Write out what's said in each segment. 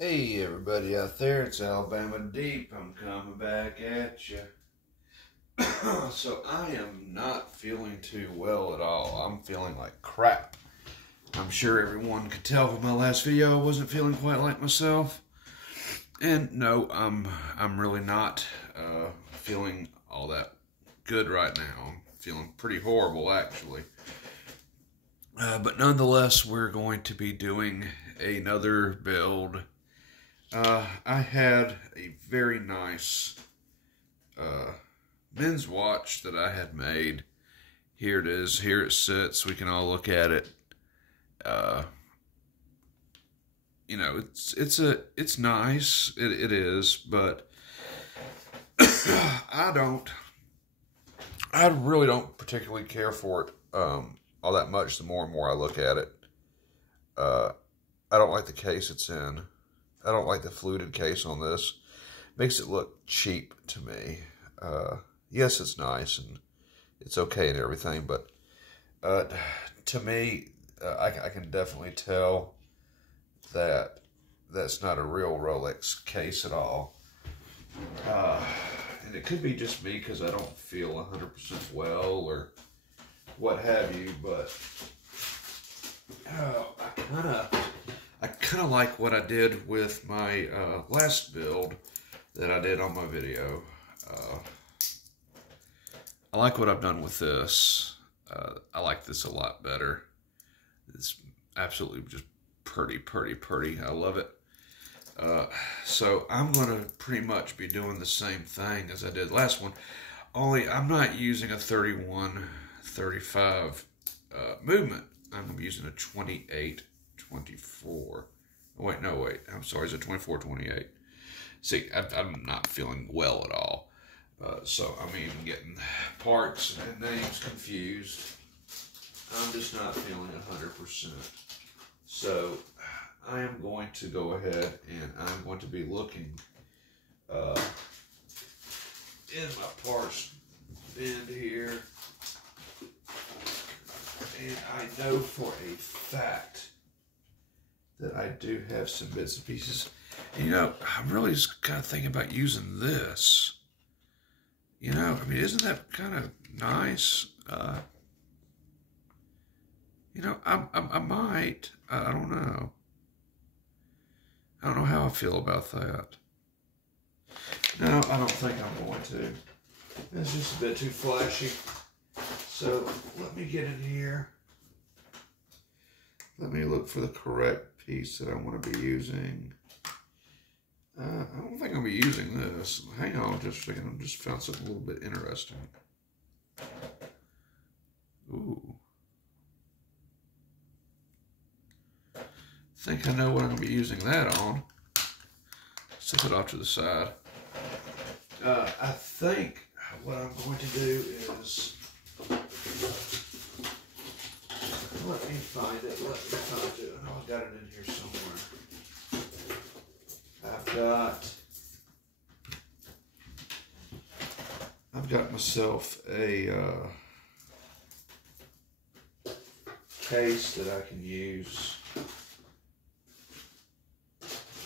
Hey everybody out there, it's Alabama Deep. I'm coming back at you. So I am not feeling too well at all. I'm feeling like crap. I'm sure everyone could tell from my last video I wasn't feeling quite like myself. And no, I'm really not feeling all that good right now. I'm feeling pretty horrible actually. But nonetheless, we're going to be doing another build. I had a very nice men's watch that I had made. Here it is. Here it sits. We can all look at it. It's nice. It is, but I really don't particularly care for it all that much. The more and more I look at it, I don't like the case it's in. I don't like the fluted case on this. Makes it look cheap to me. Yes, it's nice and it's okay and everything, but to me, I can definitely tell that that's not a real Rolex case at all. And it could be just me because I don't feel 100% well or what have you, but I kind of like what I did with my last build that I did on my video. I like what I've done with this. I like this a lot better. It's absolutely just pretty. I love it. So I'm going to pretty much be doing the same thing as I did last one. Only I'm not using a 31-35 movement. I'm going to be using a 28-24. Oh, wait, no, wait. I'm sorry, it's a 24-28. See, I'm not feeling well at all. So I'm even getting parts and names confused. I'm just not feeling 100%. So I am going to go ahead and I'm going to be looking in my parts bin here. And I know for a fact that I do have some bits and pieces. And, I'm really just kind of thinking about using this. Isn't that kind of nice? I might. I don't know. I don't know how I feel about that. No, I don't think I'm going to. It's just a bit too flashy. So let me get in here. Let me look for the correct piece that I want to be using. I don't think I'll be using this. Hang on just a second. I just found something a little bit interesting. Ooh. I think I know what I'm going to be using that on. Set it off to the side. I think what I'm going to do is... Let me find it. Oh, I got it in here somewhere. I've got myself a case that I can use.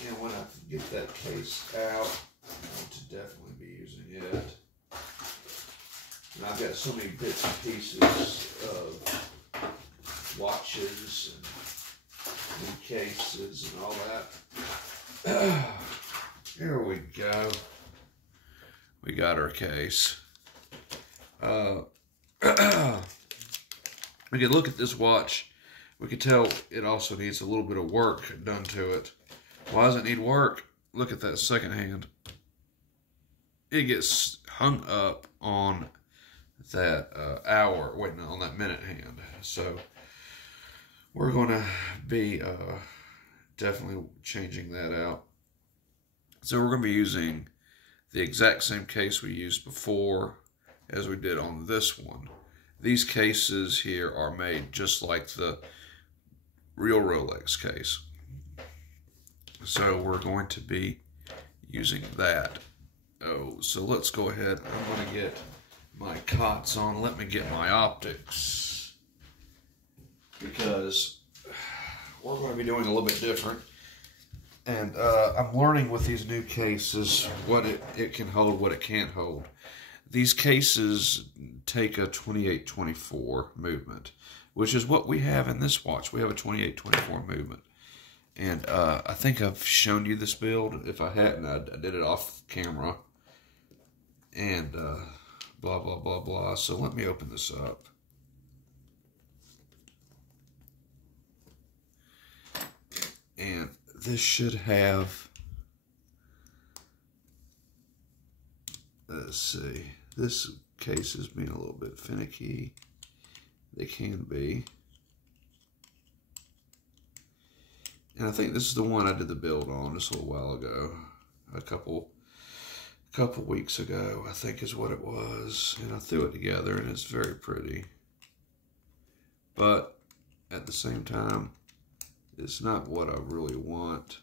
And when I get that case out, I'm going to definitely be using it. And I've got so many bits and pieces of watches and new cases and all that. Here we go. We got our case. We can look at this watch. We can tell it also needs a little bit of work done to it. Why does it need work? Look at that second hand. It gets hung up on that hour, on that minute hand. So we're going to be definitely changing that out. So we're going to be using the exact same case we used before as we did on this one. These cases here are made just like the real Rolex case. So we're going to be using that. Oh, so let's go ahead. I'm going to get my cots on. Let me get my optics, because we're going to be doing a little bit different. And I'm learning with these new cases what it can hold, what it can't hold. These cases take a 28-24 movement, which is what we have in this watch. We have a 28-24 movement. And I think I've shown you this build. If I hadn't, I did it off camera. And blah, blah, blah, blah. So let me open this up. And this should have, let's see, this case is being a little bit finicky. They can be. And I think this is the one I did the build on just a little while ago. A couple weeks ago, I think is what it was. And I threw it together and it's very pretty. But at the same time, it's not what I really want.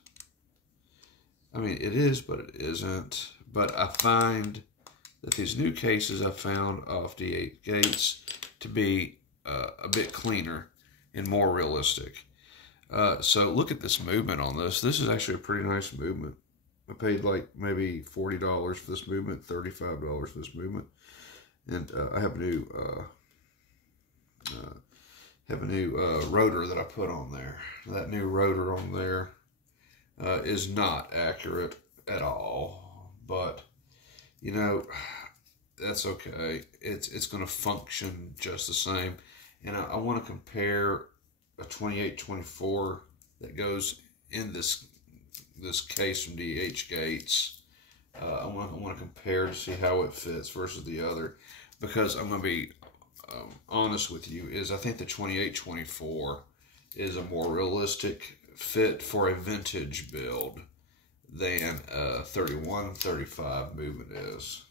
I mean, it is, but it isn't. But I find that these new cases I found off D8 Gates to be a bit cleaner and more realistic. So look at this movement on this. This is actually a pretty nice movement. I paid like maybe $40 for this movement, $35 for this movement. And I have a new rotor that I put on there. That new rotor on there is not accurate at all, but you know, that's okay. It's going to function just the same. And I want to compare a 28-24 that goes in this case from DH Gates. I want to compare to see how it fits versus the other, because I'm going to be honest with you, is I think the 28-24 is a more realistic fit for a vintage build than a 31-35 movement is.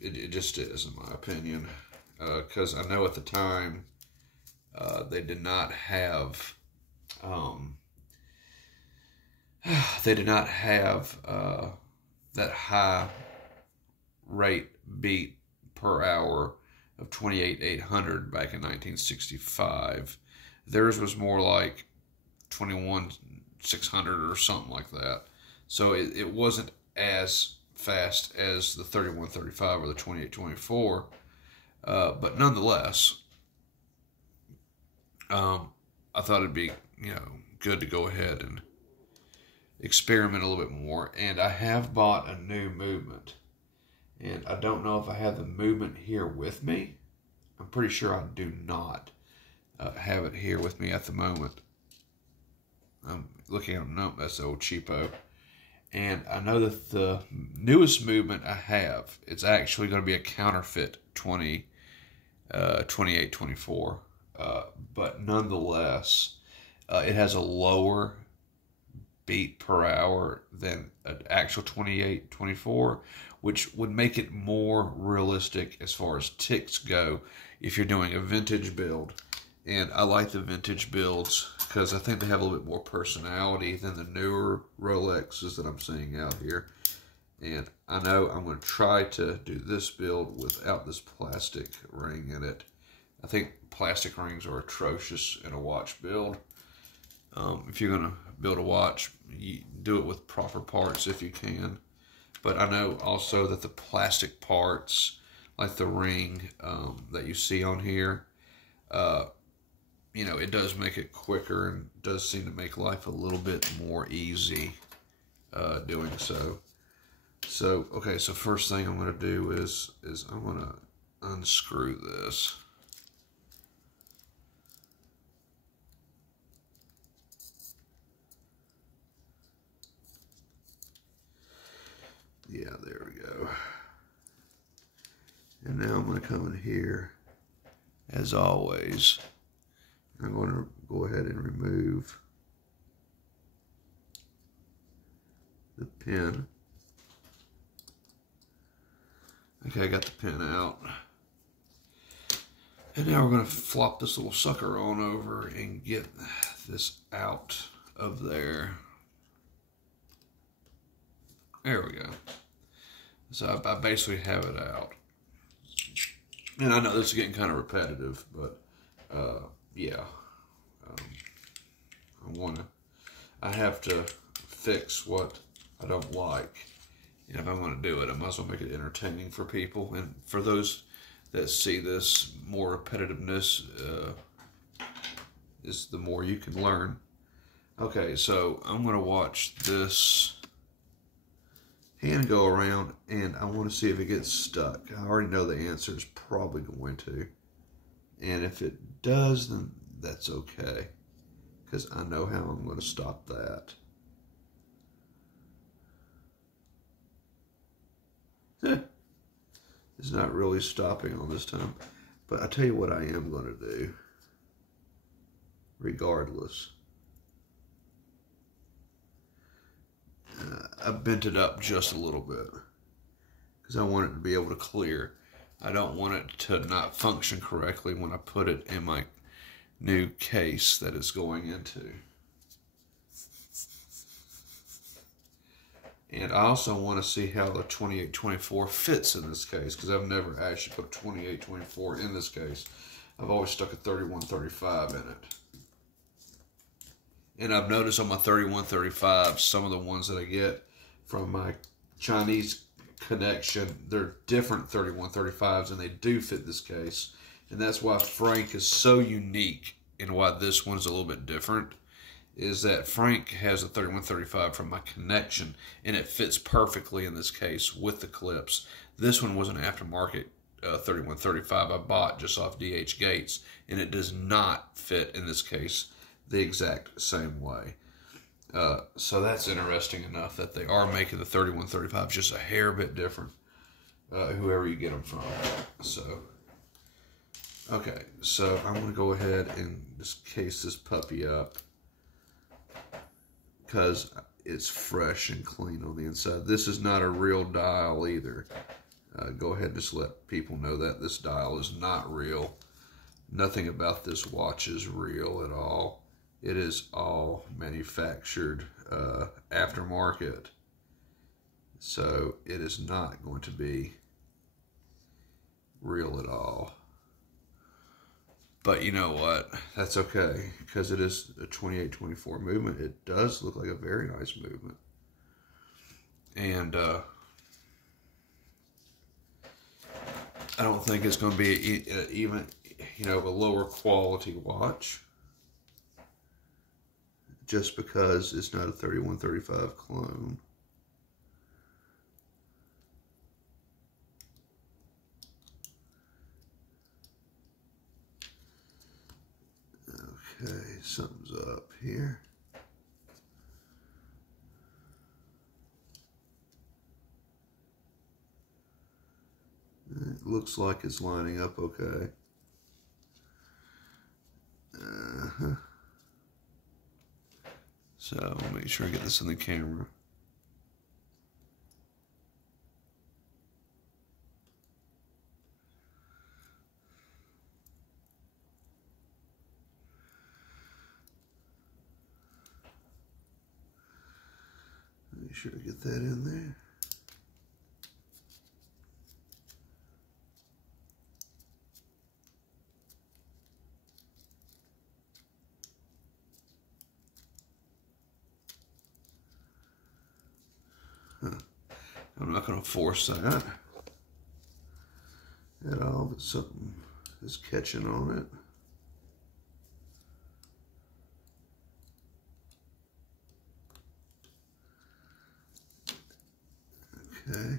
It just is, in my opinion, because I know at the time they did not have that high rate beat per hour of 28,800 back in 1965. Theirs was more like 21,600 or something like that. So it wasn't as fast as the 31-35 or the 28-24, but nonetheless, I thought it'd be, you know, good to go ahead and experiment a little bit more. And I have bought a new movement, and I don't know if I have the movement here with me. I'm pretty sure I do not have it here with me at the moment. I'm looking at, nope, that's the old cheapo. And I know that the newest movement I have, it's actually going to be a counterfeit 28-24. But nonetheless, it has a lower beat per hour than an actual 28-24, which would make it more realistic as far as ticks go if you're doing a vintage build. And I like the vintage builds because I think they have a little bit more personality than the newer Rolexes that I'm seeing out here. And I know I'm going to try to do this build without this plastic ring in it. I think plastic rings are atrocious in a watch build. If you're going to build a watch, you do it with proper parts if you can. But I know also that the plastic parts, like the ring that you see on here, you know, it does make it quicker and does seem to make life a little bit more easy doing so. So, okay, so first thing I'm going to do is I'm going to unscrew this. Yeah, there we go. And now I'm going to come in here, as always. I'm going to go ahead and remove the pin. Okay, I got the pin out. And now we're going to flop this little sucker on over and get this out of there. There we go. So I basically have it out. And I know this is getting kind of repetitive, but yeah. I have to fix what I don't like. And if I'm going to do it, I might as well make it entertaining for people. And for those that see this, more repetitiveness is the more you can learn. Okay, so I'm going to watch this hand go around, and I want to see if it gets stuck. I already know the answer is probably going to. And if it does, then that's okay, because I know how I'm going to stop that. It's not really stopping on this time. But I tell you what I am going to do, regardless. I bent it up just a little bit because I want it to be able to clear. I don't want it to not function correctly when I put it in my new case that it's going into. And I also want to see how the 2824 fits in this case, because I've never actually put 2824 in this case. I've always stuck a 3135 in it. And I've noticed on my 3135, some of the ones that I get from my Chinese connection, they're different 3135s, and they do fit this case. And that's why Frank is so unique, and why this one's a little bit different, is that Frank has a 3135 from my connection, and it fits perfectly in this case with the clips. This one was an aftermarket 3135 I bought just off DH Gates, and it does not fit in this case the exact same way. So that's interesting enough that they are making the 3135 just a hair bit different, whoever you get them from. So, okay, so I'm going to go ahead and just case this puppy up because it's fresh and clean on the inside. This is not a real dial either. Go ahead and just let people know that this dial is not real. Nothing about this watch is real at all. It is all manufactured aftermarket. So it is not going to be real at all. But you know what? That's okay, because it is a 2824 movement. It does look like a very nice movement. And I don't think it's going to be even, a lower quality watch, just because it's not a 3135 clone. Okay, something's up here. It looks like it's lining up okay. So I'll make sure I get this in the camera. Make sure I get that in there. I'm not going to force that at all, but something is catching on it. Okay.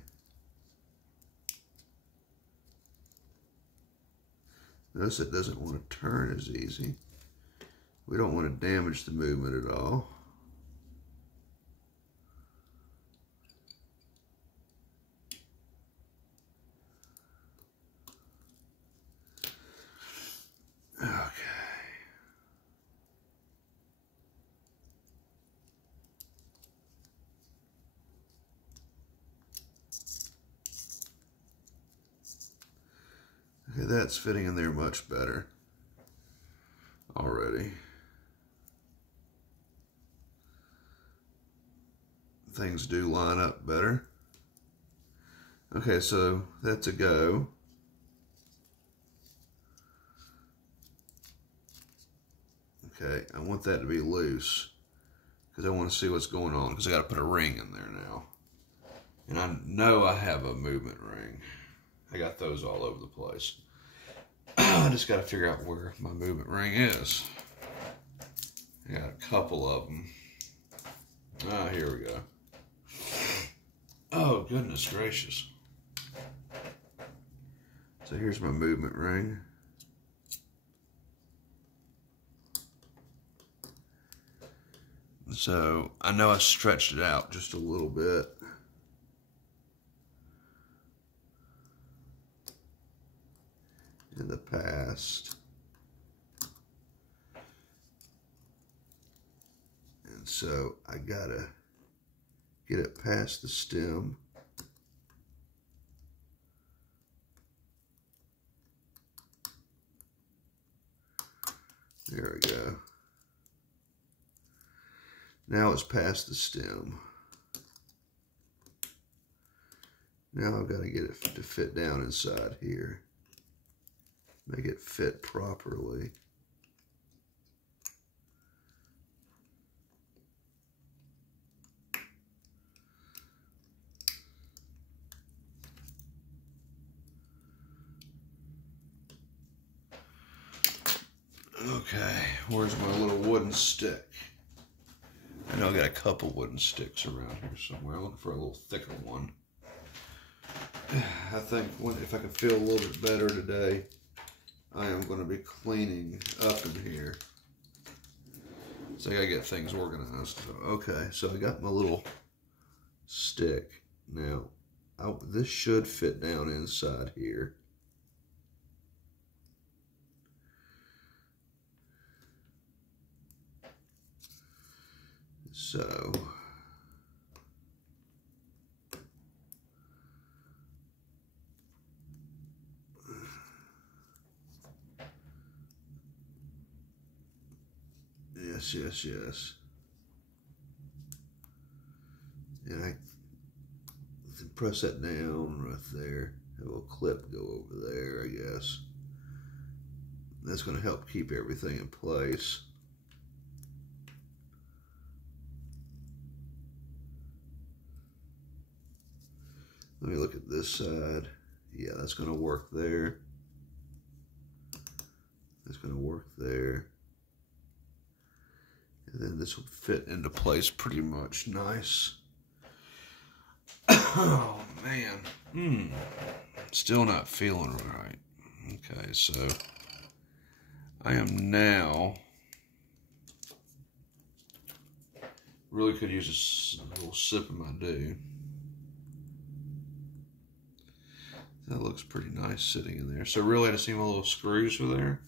Notice it doesn't want to turn as easy. We don't want to damage the movement at all. Okay, that's fitting in there much better already. Things do line up better. Okay, so that's a go. Okay, I want that to be loose because I want to see what's going on, because I got to put a ring in there now. And I know I have a movement ring. I got those all over the place. I just got to figure out where my movement ring is. I got a couple of them. Ah, here we go. Oh, goodness gracious. So here's my movement ring. So I know I stretched it out just a little bit. In the past. And so I gotta get it past the stem. There we go. Now it's past the stem. Now I've got to get it to fit down inside here. Make it fit properly. Okay, where's my little wooden stick? I know I got a couple wooden sticks around here somewhere. I'm looking for a little thicker one. I think if I can feel a little bit better today, I am going to be cleaning up in here. So I got to get things organized. Okay, so I got my little stick. Now, this should fit down inside here. So, yes. And I press that down right there. A little clip go over there, I guess. That's going to help keep everything in place. Let me look at this side. Yeah, that's going to work there. That's going to work there. And then this will fit into place pretty much nice. Oh, man. Still not feeling right. Okay, so I am now... Really could use a little sip of my dew. That looks pretty nice sitting in there. So really, I just need my little screws for there,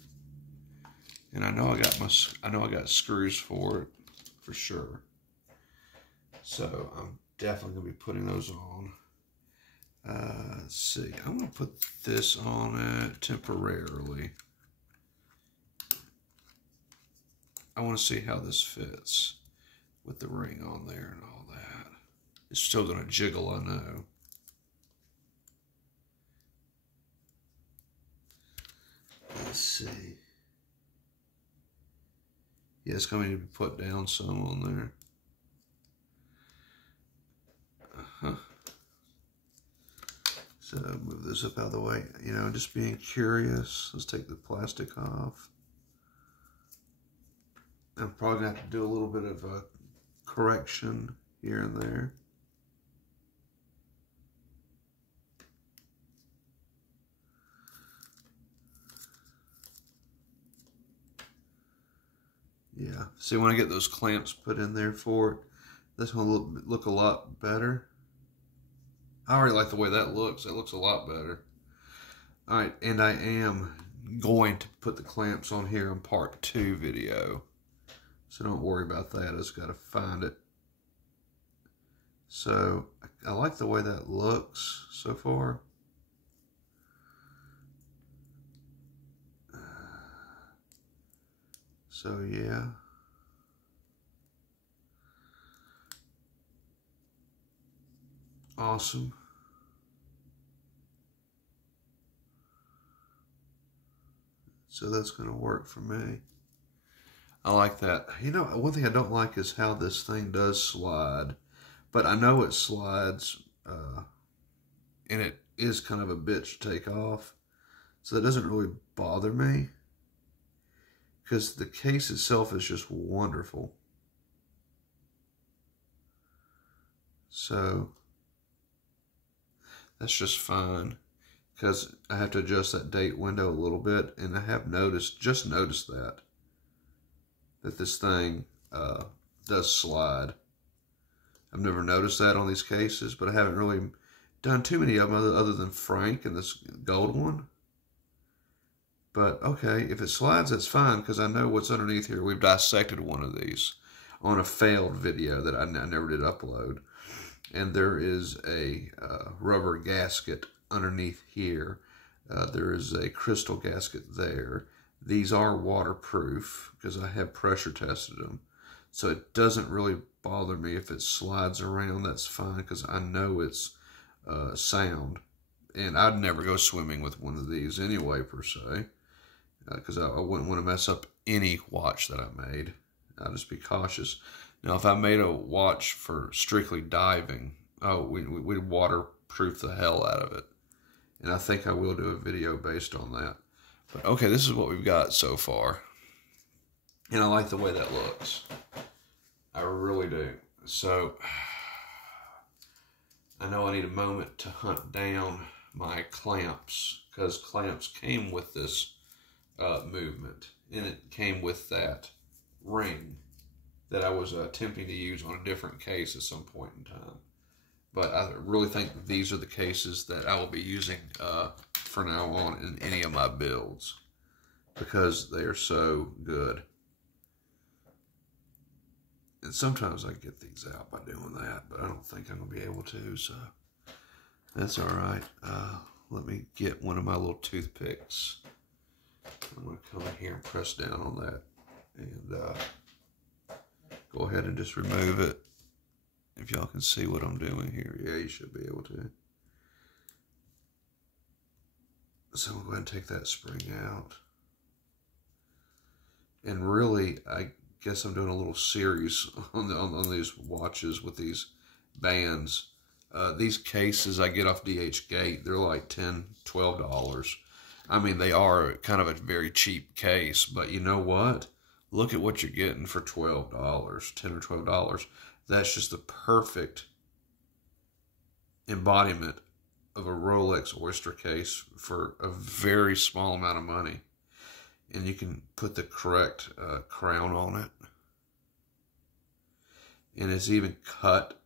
and I know I got screws for it for sure. So I'm definitely gonna be putting those on. Let's see. I'm gonna put this on it temporarily. I want to see how this fits with the ring on there and all that. It's still gonna jiggle, I know. Let's see. Yeah, it's going to be put down some on there. So move this up out of the way. You know, just being curious. Let's take the plastic off. I'm probably going to have to do a little bit of a correction here and there. Yeah. See, when I get those clamps put in there for it, that's going to look a lot better. I already like the way that looks. It looks a lot better. All right, and I am going to put the clamps on here in part 2 video. So don't worry about that. I just got to find it. So I like the way that looks so far. So yeah. Awesome. So that's going to work for me. I like that. You know, one thing I don't like is how this thing does slide. But I know it slides, and it is kind of a bitch to take off. So that doesn't really bother me, because the case itself is just wonderful. So that's just fine, because I have to adjust that date window a little bit, and I have just noticed that this thing does slide. I've never noticed that on these cases, but I haven't really done too many of them other than Frank and this gold one. But okay, if it slides, that's fine, because I know what's underneath here. We've dissected one of these on a failed video that I never did upload. And there is a rubber gasket underneath here. There is a crystal gasket there. These are waterproof because I have pressure tested them. So it doesn't really bother me if it slides around. That's fine, because I know it's sound. And I'd never go swimming with one of these anyway, per se, because I wouldn't want to mess up any watch that I made. I'll just be cautious. Now, if I made a watch for strictly diving, we'd waterproof the hell out of it. And I think I will do a video based on that. But okay, this is what we've got so far. And I like the way that looks. I really do. So, I know I need a moment to hunt down my clamps, because clamps came with this movement. And it came with that ring that I was attempting to use on a different case at some point in time. But I really think that these are the cases that I will be using from now on in any of my builds, because they are so good. And sometimes I get these out by doing that, but I don't think I'm going to be able to, so that's all right. Let me get one of my little toothpicks. I'm going to come in here and press down on that, and go ahead and just remove it. If y'all can see what I'm doing here. Yeah, you should be able to. So we'll go ahead and take that spring out. And really, I guess I'm doing a little series on these watches with these bands. These cases I get off DHgate, they're like $10, $12. I mean, they are kind of a very cheap case, but you know what? Look at what you're getting for $12, $10 or $12. That's just the perfect embodiment of a Rolex Oyster case for a very small amount of money. And you can put the correct crown on it. And it's even cut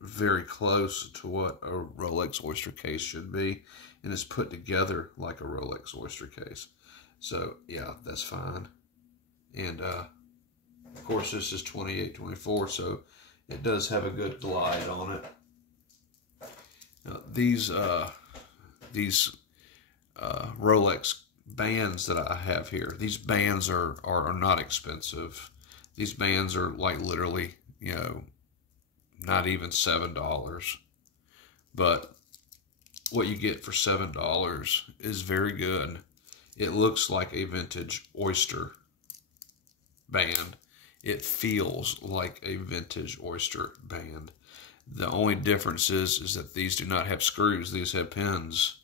very close to what a Rolex Oyster case should be. And it's put together like a Rolex Oyster case. So, yeah, that's fine. And, of course, this is 28-24, so it does have a good glide on it. Now, these Rolex bands that I have here, these bands are not expensive. These bands are like literally, you know, not even $7. But what you get for $7 is very good. It looks like a vintage Oyster band. It feels like a vintage Oyster band. The only difference is that these do not have screws. These have pins.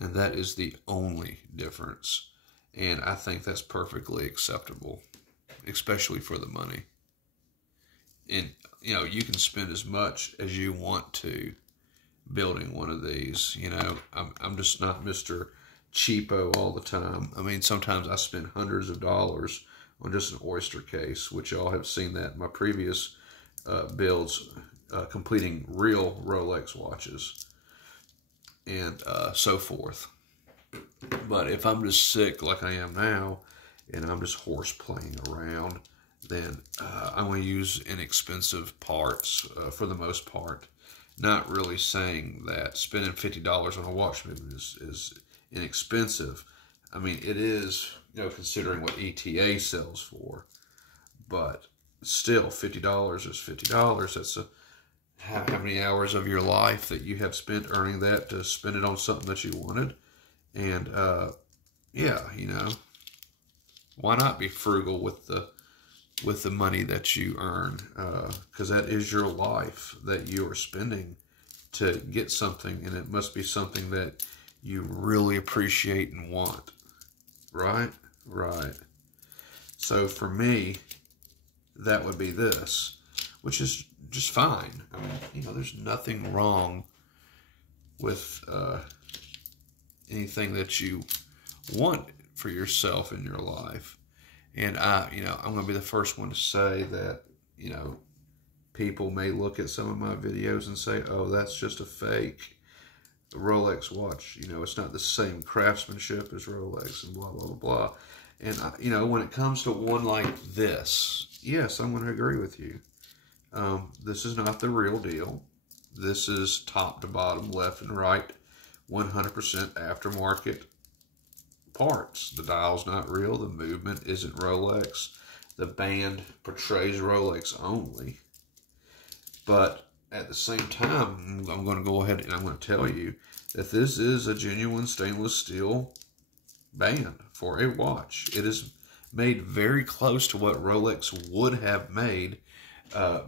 And that is the only difference. And I think that's perfectly acceptable, especially for the money. And, you know, you can spend as much as you want to building one of these. You know, I'm just not Mr. Cheapo all the time. I mean, sometimes I spend hundreds of dollars on just an Oyster case, which y'all have seen that in my previous builds, completing real Rolex watches and so forth. But if I'm just sick like I am now, and I'm just horse playing around, then I'm going to use inexpensive parts for the most part. Not really saying that spending $50 on a watch movement is inexpensive. I mean, it is, you know, considering what ETA sells for. But still, $50 is $50. That's how many hours of your life that you have spent earning that to spend it on something that you wanted. And, yeah, you know, Why not be frugal with the money that you earn? Because that is your life that you are spending to get something, and it must be something that you really appreciate and want. Right? Right. So for me, that would be this, which is just fine. I mean, there's nothing wrong with anything that you want for yourself in your life. And I'm going to be the first one to say that, people may look at some of my videos and say, oh, that's just a fake Rolex watch. It's not the same craftsmanship as Rolex and blah, blah, blah, blah. And, when it comes to one like this, yes, I'm going to agree with you. This is not the real deal. This is top to bottom, left and right, 100% aftermarket parts. The dial's not real. The movement isn't Rolex. The band portrays Rolex only. But at the same time, I'm going to go ahead and I'm going to tell you that this is a genuine stainless steel band for a watch. It is made very close to what Rolex would have made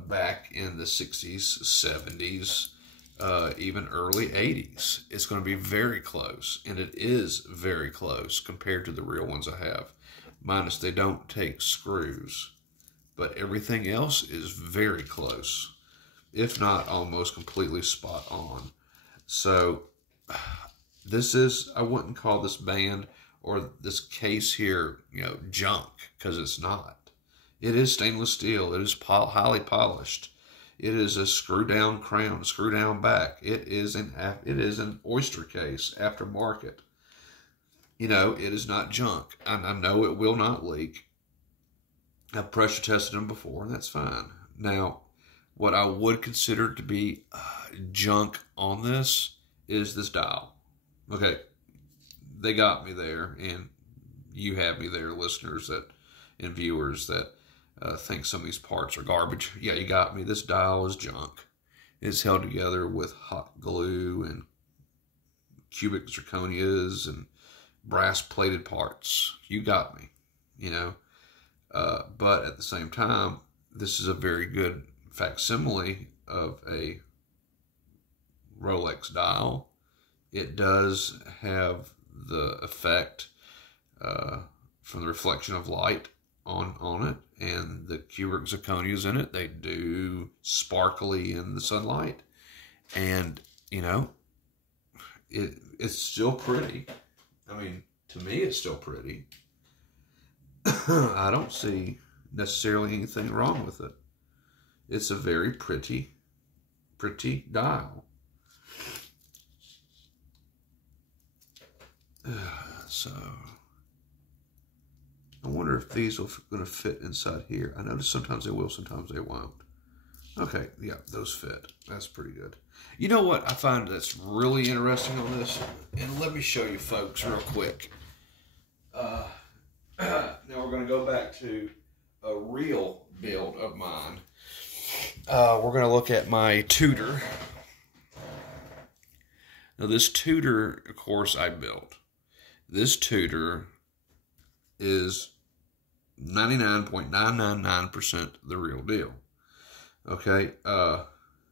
back in the 60s, 70s, even early 80s. It's going to be very close, and it is very close compared to the real ones I have. Minus they don't take screws, but everything else is very close, if not almost completely spot on. So this is, I wouldn't call this band or this case here, junk, because it's not. It is stainless steel. It is highly polished. It is a screw down crown, screw down back. It is an oyster case aftermarket. It is not junk. I know it will not leak. I've pressure tested them before, and that's fine. Now, what I would consider to be junk on this is this dial. Okay, they got me there, and you have me there, listeners and viewers that think some of these parts are garbage. Yeah, you got me. This dial is junk. It's held together with hot glue and cubic zirconias and brass plated parts. You got me, but at the same time, this is a very good facsimile of a Rolex dial. It does have the effect from the reflection of light on it, and the cubic zirconias in it, they do sparkly in the sunlight, and it's still pretty. I mean, to me, it's still pretty. I don't see necessarily anything wrong with it. It's a very pretty dial. So, I wonder if these are going to fit inside here. I notice sometimes they will, sometimes they won't. Okay, yeah, those fit. That's pretty good. You know what I find that's really interesting on this? And let me show you folks real quick. Now we're going to go back to a real build of mine. We're going to look at my Tudor. Now this Tudor, of course, I built. This Tudor is 99.999% the real deal. Okay,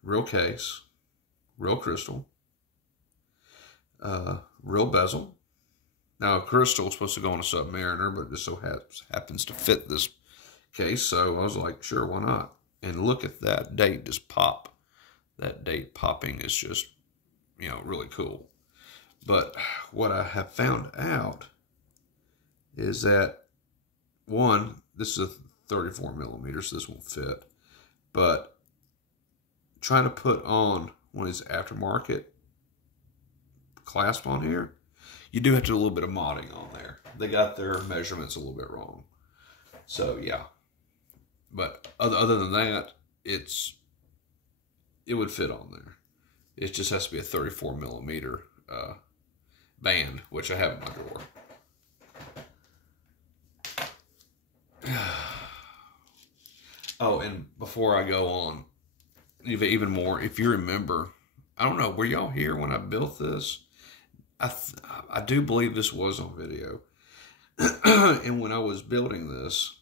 real case, real crystal, real bezel. Now, crystal is supposed to go on a Submariner, but it just so happens to fit this case, so I was like, sure, why not? And look at that date just pop. That date popping is just, really cool. But what I have found out is that, one, this is a 34 millimeters, so this won't fit. But trying to put on one of these aftermarket clasp on here, you do have to do a little bit of modding on there. They got their measurements a little bit wrong. So, yeah. But other than that, it would fit on there. It just has to be a 34 millimeter band, which I have in my drawer. Oh, and before I go on, even more, if you remember, I don't know, were y'all here when I built this? I do believe this was on video. And when I was building this,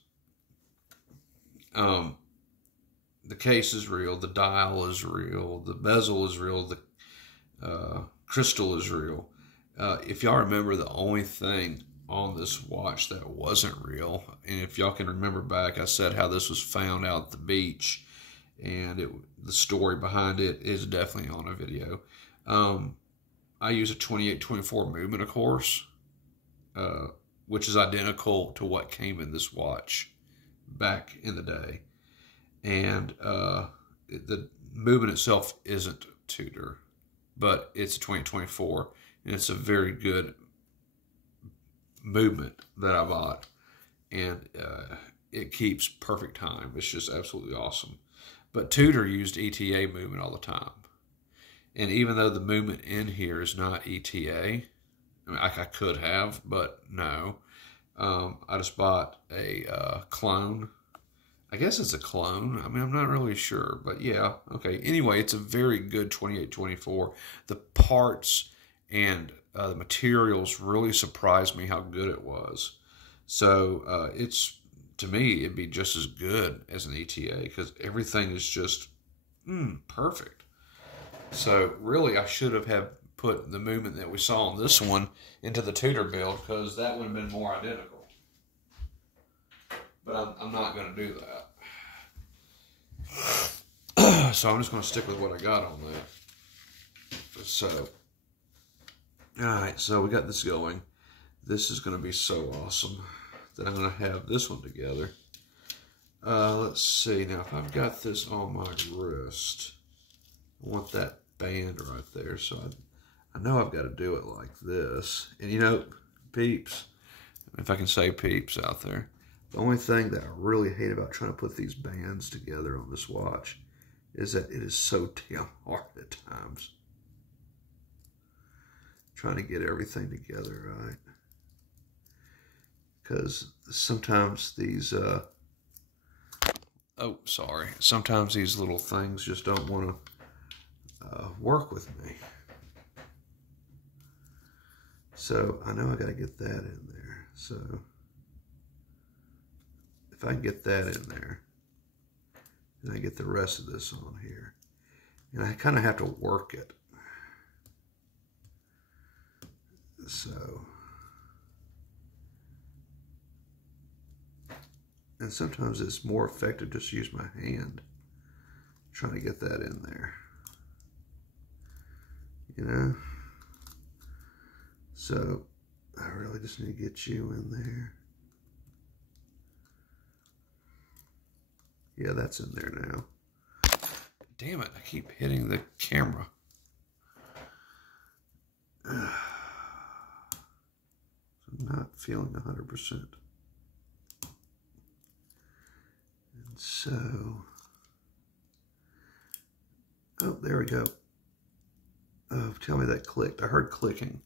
the case is real, the dial is real, the bezel is real, the crystal is real. If y'all remember, the only thing on this watch that wasn't real, and if y'all can remember back, I said how this was found out at the beach, and the story behind it is definitely on a video. I use a 2824 movement, of course, which is identical to what came in this watch back in the day. And the movement itself isn't Tudor, but it's a 2024, and it's a very good movement that I bought, and it keeps perfect time. It's just absolutely awesome. But Tudor used ETA movement all the time, and even though the movement in here is not ETA, I mean, I could have, but no. I just bought a clone. I guess it's a clone. I mean, I'm not really sure, but yeah, okay. Anyway, it's a very good 2824. The parts and the materials really surprised me how good it was. So it's, to me, it'd be just as good as an ETA because everything is just perfect. So really, I should have put the movement that we saw on this one into the Tudor build because that would have been more identical. But I'm not going to do that. So I'm just going to stick with what I got on that. So, alright, so we got this going. This is going to be so awesome that I'm going to have this one together. Let's see. Now, if I've got this on my wrist, I want that band right there. So I know I've got to do it like this. And you know, peeps, if I can say peeps out there, the only thing that I really hate about trying to put these bands together on this watch is that it is so damn hard at times. Trying to get everything together right. Because sometimes these, sometimes these little things just don't want to work with me. So I know I got to get that in there. So if I can get that in there, then I get the rest of this on here. And I kind of have to work it. So, and sometimes it's more effective just to use my hand trying to get that in there. You know? So, I really just need to get you in there. Yeah, that's in there now. Damn it, I keep hitting the camera. I'm not feeling 100%. And so, oh, there we go. Oh, tell me that clicked. I heard clicking.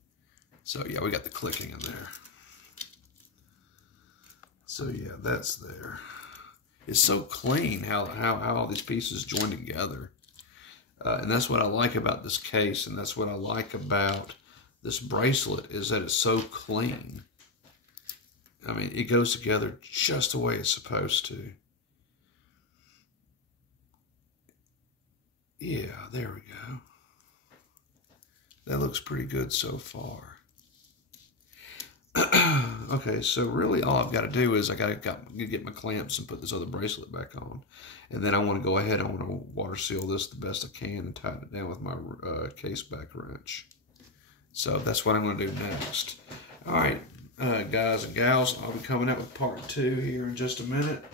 So yeah, we got the clicking in there. So yeah, that's there. It's so clean how all these pieces join together. And that's what I like about this case, and that's what I like about this bracelet, is that it's so clean. I mean, it goes together just the way it's supposed to. Yeah, there we go. That looks pretty good so far. Okay, so really all I've got to do is I got to get my clamps and put this other bracelet back on. And then I want to go ahead, I want to water seal this the best I can and tighten it down with my case back wrench. So that's what I'm going to do next. All right, guys and gals, I'll be coming out with part 2 here in just a minute.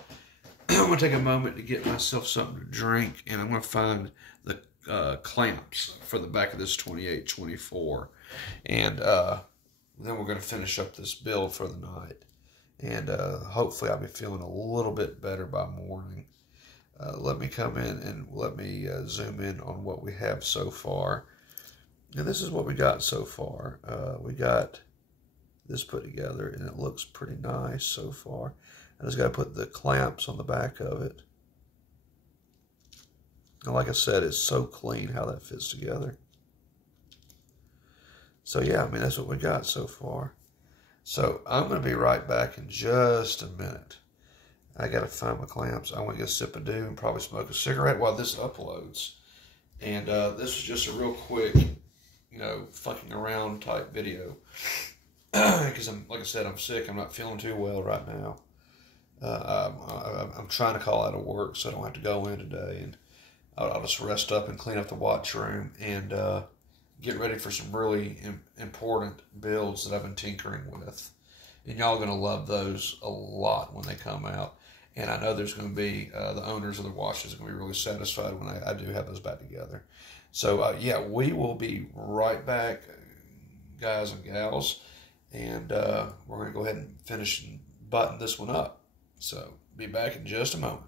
I'm going to take a moment to get myself something to drink, and I'm going to find the clamps for the back of this 2824. And then we're going to finish up this build for the night. And hopefully I'll be feeling a little bit better by morning. Let me come in and let me zoom in on what we have so far. And this is what we got so far. We got this put together, and it looks pretty nice so far. I just got to put the clamps on the back of it. And like I said, it's so clean how that fits together. So yeah, I mean, that's what we got so far. So I'm going to be right back in just a minute. I got to find my clamps. I want to get a sip of dew and probably smoke a cigarette while this uploads. And this is just a real quick, fucking around type video. Because like I said, I'm sick. I'm not feeling too well right now. I'm trying to call out of work so I don't have to go in today. And I'll just rest up and clean up the watch room and get ready for some really important builds that I've been tinkering with. And y'all are going to love those a lot when they come out. And I know there's going to be, the owners of the watches are going to be really satisfied when I do have those back together. So, yeah, we will be right back, guys and gals. And we're going to go ahead and finish and button this one up. So, be back in just a moment.